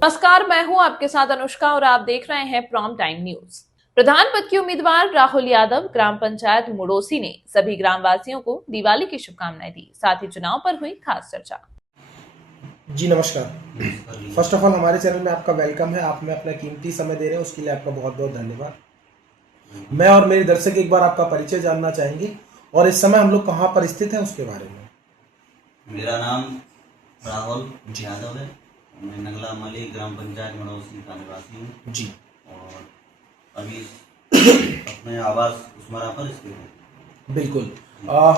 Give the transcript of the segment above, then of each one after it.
नमस्कार, मैं हूं आपके साथ अनुष्का और आप देख रहे हैं प्राइम टाइम न्यूज। प्रधान पद के उम्मीदवार राहुल यादव ग्राम पंचायत मुड़ोसी ने सभी ग्रामवासियों को दिवाली की शुभकामनाएं दी। साथ ही चुनाव पर हुई खास चर्चा। जी नमस्कार। फर्स्ट ऑफ ऑल हमारे चैनल में आपका वेलकम है। आप में अपना कीमती समय दे रहे हैं, उसके लिए आपका बहुत बहुत धन्यवाद। मैं और मेरे दर्शक एक बार आपका परिचय जानना चाहेंगे और इस समय हम लोग कहाँ पर स्थित हैं उसके बारे में। मेरा नाम राहुल यादव है। मैं नगला मली ग्राम पंचायत मुड़ोसी का निवासी हूँ जी। और अभी अपने आवास उस्मारा पर स्थित हूँ। बिल्कुल।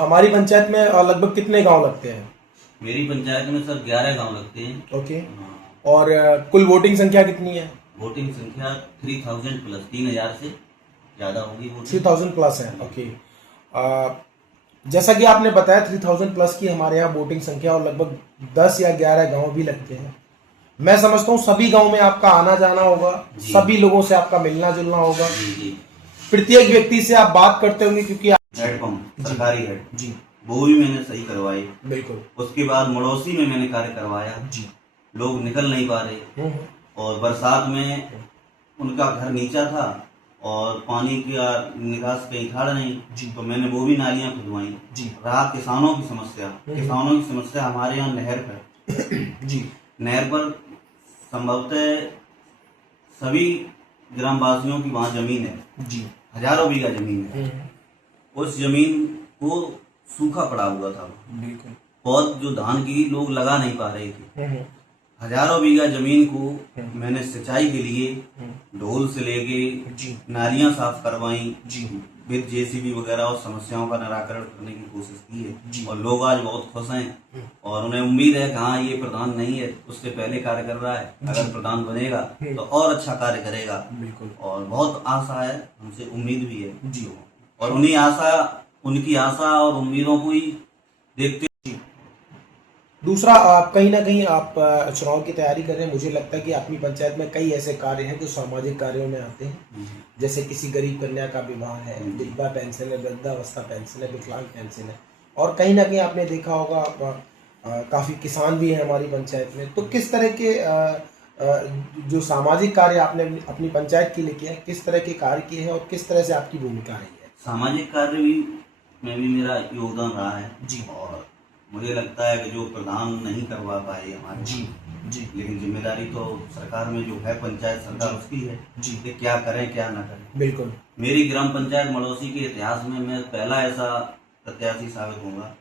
हमारी पंचायत में लगभग कितने गांव लगते हैं? मेरी पंचायत में सर 11 गांव लगते हैं। ओके। और कुल वोटिंग संख्या कितनी है? वोटिंग संख्या 3000 प्लस 3000 से ज़्यादा होगी। 3000 प्लस है। ओके। जैसा कि आपने बताया 3000 प्लस की हमारे यहाँ वोटिंग संख्या और लगभग 10 या 11 गांव भी लगते हैं। मैं समझता हूँ सभी गांव में आपका आना जाना होगा, सभी लोगों से आपका मिलना जुलना होगा। प्रत्येक व्यक्ति से आप बात करते होंगे क्योंकि हेडपंप सरकारी हेड जी वो भी मैंने सही करवाई। बिल्कुल। उसके बाद मुड़ोसी में मैंने कार्य करवाया जी। लोग निकल नहीं पा रहे और बरसात में उनका घर नीचा था और पानी का निकास कहीं था नहीं जी, तो मैंने वो भी नालियां खुदवाई जी। रहा किसानों की समस्या हमारे यहाँ नहर पर जी। नहर पर संभवतः सभी ग्रामवासियों की वहाँ जमीन है जी, हजारों बीघा जमीन है। उस जमीन को सूखा पड़ा हुआ था बिल्कुल। पौध जो धान की लोग लगा नहीं पा रहे थे। हजारों बीघा जमीन को मैंने सिंचाई के लिए ढोल से लेके नालियां साफ करवाई जी, विद जेसीबी वगैरह और समस्याओं का निराकरण करने की कोशिश की है और लोग आज बहुत खुश हैं और उन्हें उम्मीद है कि हाँ ये प्रधान नहीं है उससे पहले कार्य कर रहा है, अगर प्रधान बनेगा तो और अच्छा कार्य करेगा बिल्कुल। और बहुत आशा है, हमसे उम्मीद भी है जी। और उनकी आशा और उम्मीदों को ही देखते। दूसरा, कहीं ना कहीं आप चुनाव की तैयारी कर रहे हैं। मुझे लगता है कि अपनी पंचायत में कई ऐसे कार्य हैं जो सामाजिक कार्यों में आते हैं, जैसे किसी गरीब कन्या का विवाह है, विधवा पेंशन है, वृद्धावस्था पेंशन है, विकलांग पेंशन है और कहीं ना कहीं आपने देखा होगा काफी किसान भी हैं हमारी पंचायत में। तो किस तरह के जो सामाजिक कार्य आपने अपनी पंचायत के लिए किया, किस तरह के कार्य किए हैं और किस तरह से आपकी भूमिका रही है? सामाजिक कार्य में भी मेरा योगदान रहा है जी। और मुझे लगता है कि जो प्रधान नहीं करवा पाए हमारे जी, लेकिन जिम्मेदारी तो सरकार में जो है, पंचायत सरकार उसकी है जी, कि क्या करें क्या ना करें। बिल्कुल। मेरी ग्राम पंचायत मुड़ोसी के इतिहास में मैं पहला ऐसा प्रत्याशी साबित होगा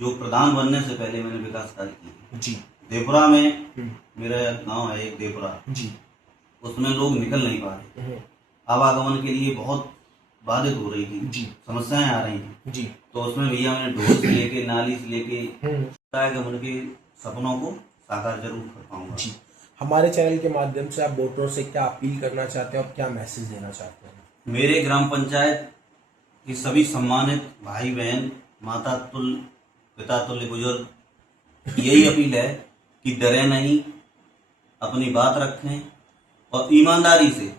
जो प्रधान बनने से पहले मैंने विकास कार्य किए जी। देपुरा में मेरा गांव है एक देपुरा जी, उसमें लोग निकल नहीं पा रहे, आवागमन के लिए बहुत बाधित हो रही थी जी, समस्याएं आ रही थी जी। तो उसमें भैया मैंने ढोल से लेके नाली से लेके कि उनके सपनों को साकार जरूर कर पाऊंगा जी। हमारे चैनल के माध्यम से आप वोटरों से क्या अपील करना चाहते हैं और क्या मैसेज देना चाहते हैं? मेरे ग्राम पंचायत की सभी सम्मानित भाई बहन, माता तुल्य पिता तुल्य बुजुर्ग, यही अपील है कि डरे नहीं, अपनी बात रखें और ईमानदारी से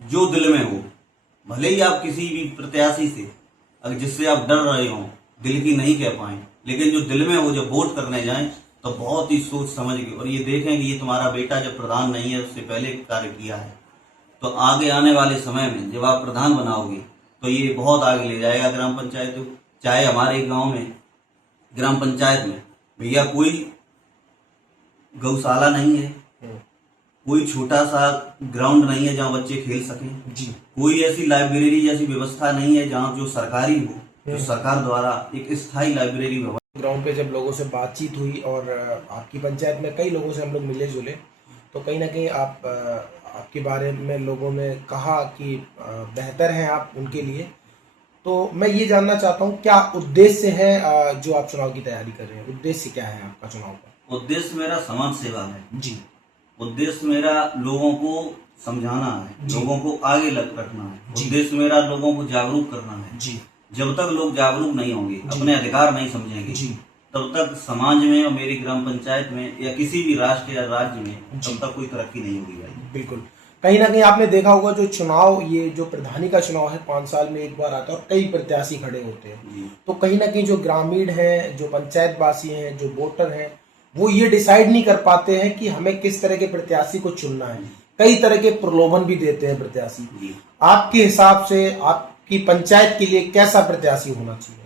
जो दिल में हो, भले ही आप किसी भी प्रत्याशी से अगर जिससे आप डर रहे हो दिल की नहीं कह पाए, लेकिन जो दिल में हो जब वोट करने जाएं तो बहुत ही सोच समझ के और ये देखें कि ये तुम्हारा बेटा जब प्रधान नहीं है उससे पहले कार्य किया है, तो आगे आने वाले समय में जब आप प्रधान बनाओगे तो ये बहुत आगे ले जाएगा ग्राम पंचायत को। चाहे हमारे गांव में ग्राम पंचायत में भैया कोई गौशाला नहीं है, कोई छोटा सा ग्राउंड नहीं है जहाँ बच्चे खेल सकें जी, कोई ऐसी लाइब्रेरी जैसी व्यवस्था नहीं है जहाँ जो सरकारी हो, जो सरकार द्वारा एक स्थायी लाइब्रेरी भवन। ग्राउंड पे जब लोगों से बातचीत हुई और आपकी पंचायत में कई लोगों से हम लोग मिले जुले, तो कहीं ना कहीं आपके बारे में लोगों ने कहा कि बेहतर हैं आप उनके लिए। तो मैं ये जानना चाहता हूँ क्या उद्देश्य है जो आप चुनाव की तैयारी कर रहे हैं? उद्देश्य क्या है आपका चुनाव का? उद्देश्य मेरा समाज सेवा है जी। उद्देश्य मेरा लोगों को समझाना है, लोगों को आगे रखना है। उद्देश्य मेरा लोगों को जागरूक करना है जी। जब तक लोग जागरूक नहीं होंगे, अपने अधिकार नहीं समझेंगे जी, तब तक समाज में और मेरी ग्राम पंचायत में या किसी भी राष्ट्र या राज्य में तब तक कोई तरक्की नहीं होगी भाई। बिल्कुल। कहीं ना कहीं आपने देखा होगा जो चुनाव, ये जो प्रधानी का चुनाव है 5 साल में एक बार आता है और कई प्रत्याशी खड़े होते हैं, तो कहीं ना कहीं जो ग्रामीण हैं, जो पंचायत वासी हैं, जो वोटर हैं, वो ये डिसाइड नहीं कर पाते हैं कि हमें किस तरह के प्रत्याशी को चुनना है। कई तरह के प्रलोभन भी देते हैं प्रत्याशी। जी। आपके हिसाब से आपकी पंचायत के लिए कैसा प्रत्याशी होना चाहिए?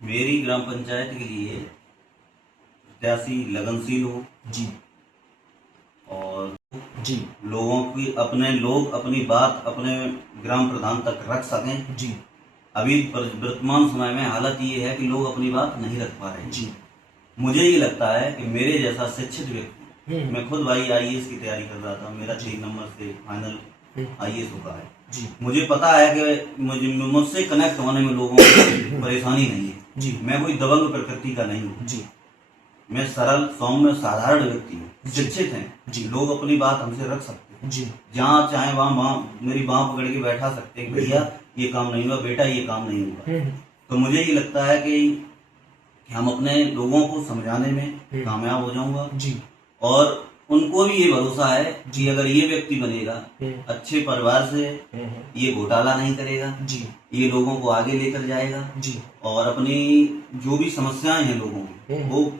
मेरी ग्राम पंचायत के लिए प्रत्याशी लगनशील हो जी और जी लोग अपनी बात अपने ग्राम प्रधान तक रख सकें। जी अभी वर्तमान समय में हालत ये है कि लोग अपनी बात नहीं रख पा रहे हैं। जी मुझे ये लगता है कि मेरे जैसा शिक्षित व्यक्ति, हम्म। मैं खुद भाई आईएएस की तैयारी कर रहा था, मेरा 3 नंबर से फाइनल आईएएस होगा है। जी मुझे पता है कि मुझसे कनेक्ट होने में लोगों को परेशानी नहीं है। जी मैं कोई दबंग प्रकृति का नहीं हूँ। जी मैं सरल सौम्य साधारण व्यक्ति हूँ, जी। शिक्षित हैं जी। लोग अपनी बात हमसे रख सकते हैं। जी जहाँ चाहे वहाँ मेरी बाह पकड़ के बैठा सकते हैं, भैया ये काम नहीं हुआ, बेटा ये काम नहीं हुआ। तो मुझे ये लगता है कि हम अपने लोगों को समझाने में कामयाब हो जाऊंगा। जी और उनको भी ये भरोसा है कि अगर ये व्यक्ति बनेगा अच्छे परिवार से, ये घोटाला नहीं करेगा जी ये लोगों को आगे लेकर जाएगा जी और अपनी जो भी समस्याएं हैं लोगों की वो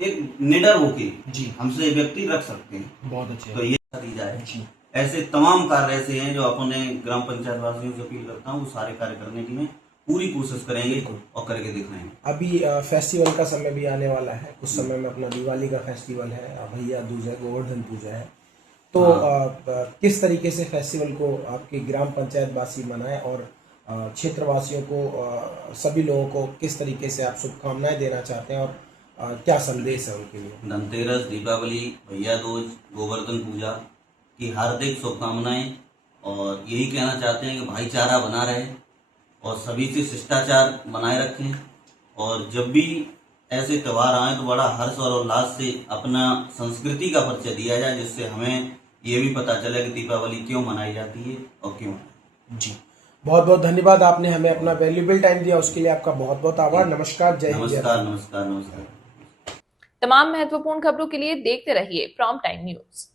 एक निडर होके जी हमसे व्यक्ति रख सकते हैं। बहुत अच्छे। तो ये दी जाए। जी ऐसे तमाम कार्य ऐसे हैं जो अपने ग्राम पंचायत वासियों से अपील करता हूँ, वो सारे कार्य करने की मैं पूरी कोशिश करेंगे और करके दिखाएंगे। अभी फेस्टिवल का समय भी आने वाला है। कुछ समय में अपना दिवाली का फेस्टिवल है, भैया दूज है, गोवर्धन पूजा है। तो किस तरीके से फेस्टिवल को आपके ग्राम पंचायत वासी मनाएं और क्षेत्रवासियों को सभी लोगों को किस तरीके से आप शुभकामनाएं देना चाहते हैं और क्या संदेश है उनके लिए? धनतेरस, दीपावली, भैया दूज, गोवर्धन पूजा की हार्दिक शुभकामनाएं और यही कहना चाहते हैं कि भाईचारा बना रहे और सभी से शिष्टाचार बनाए रखें और जब भी ऐसे त्योहार आए तो बड़ा हर्ष और उल्लास से अपना संस्कृति का परिचय दिया जाए, जिससे हमें ये भी पता चले कि दीपावली क्यों मनाई जाती है और क्यों। जी बहुत बहुत धन्यवाद, आपने हमें अपना वैल्यूएबल टाइम दिया, उसके लिए आपका बहुत बहुत आभार। नमस्कार, जय हिंद। नमस्कार नमस्कार नमस्कार। तमाम महत्वपूर्ण खबरों के लिए देखते रहिए प्राइम टाइम न्यूज।